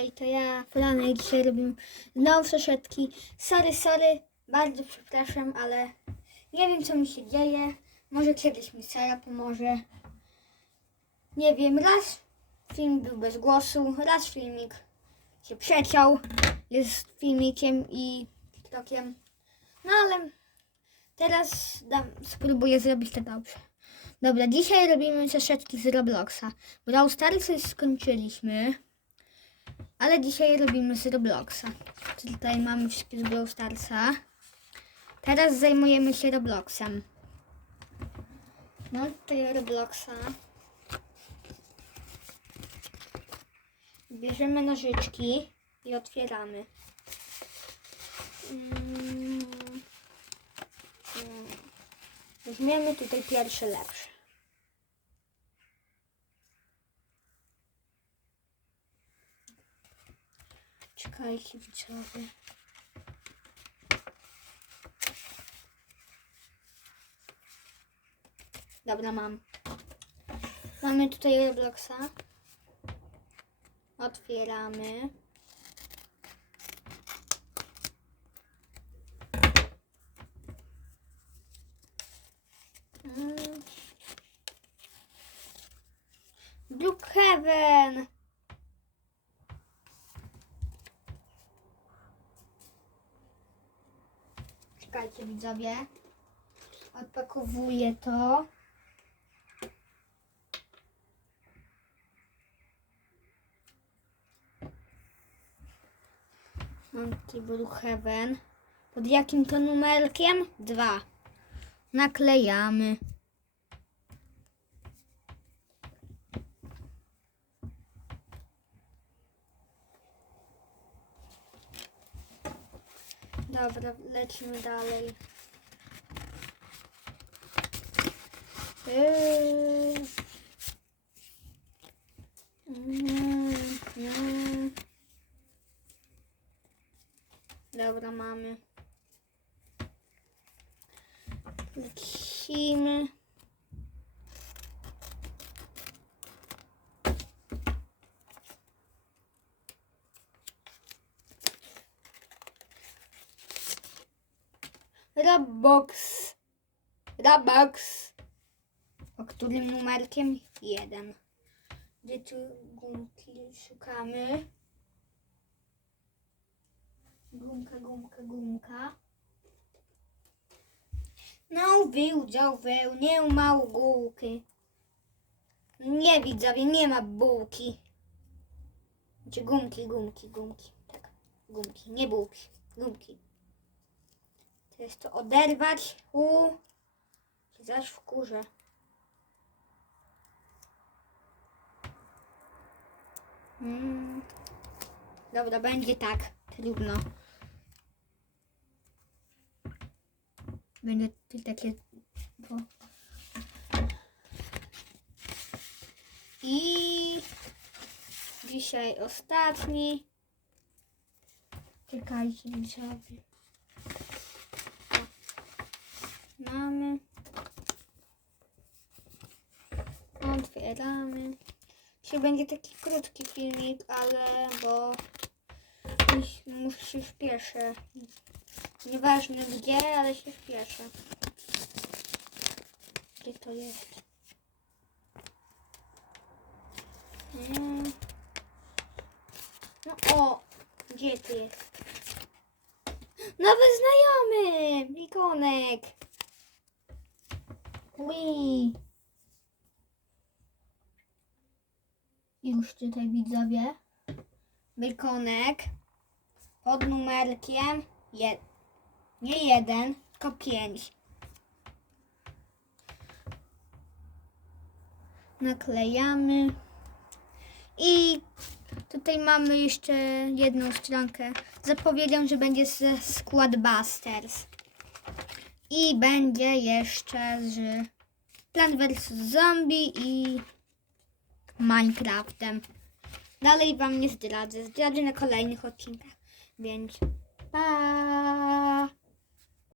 Hej, to ja, Fulana i dzisiaj robimy znowu przeszedki. Sorry, sorry, bardzo przepraszam, ale nie wiem co mi się dzieje. Może kiedyś mi Sara pomoże. Nie wiem, raz film był bez głosu, raz filmik się przeciął. Jest filmikiem i TikTokiem. No ale teraz dam, spróbuję zrobić to dobrze. Dobra, dzisiaj robimy przeszedki z Robloxa. Brawl Stars już skończyliśmy. Ale dzisiaj robimy z Robloxa. Tutaj mamy wszystkie z Brawl Starsa. Teraz zajmujemy się Robloxem. No tutaj Robloxa. Bierzemy nożyczki i otwieramy. Mm. Weźmiemy tutaj pierwszy lepszy. Czekajcie, widzowie. Dobra, mam. Mamy tutaj Robloxa. Otwieramy. Mm. Brookhaven! Czekajcie widzowie. Odpakowuję to. Mam tutaj Brookhaven. Pod jakim to numerkiem? Dwa. Naklejamy. Dobra, lecimy dalej. Mm, mm. Dobra, mamy. Lecimy. Roblox. Roblox. O którym numerkiem? Jeden. Gdzie tu gumki szukamy? Gumka, gumka, gumka. No, widział, był, nie ma bułki. Nie widzowie, nie ma bułki. Znaczy gumki, gumki, gumki. Tak, gumki, nie bułki, gumki. Jest to oderwać. U. Się zaś wkurzę. Mm. Dobra, będzie tak. Trudno. Będzie tu takie. bo- I dzisiaj ostatni. Czekajcie, widzowie. Mamy. Otwieramy. Dzisiaj będzie taki krótki filmik, ale bo muszę się śpieszę. Nieważne gdzie, ale się śpieszę. Gdzie to jest? No o, gdzie ty jest? Nowy znajomy! Ikonek! Ui. Już tutaj widzowie. Bykonek pod numerkiem je, nie jeden, tylko pięć. Naklejamy. I tutaj mamy jeszcze jedną stronkę. Zapowiedział, że będzie ze Squad Busters. I będzie jeszcze z Plant vs Zombie i Minecraftem. Dalej wam nie zdradzę. Zdradzę na kolejnych odcinkach. Więc pa!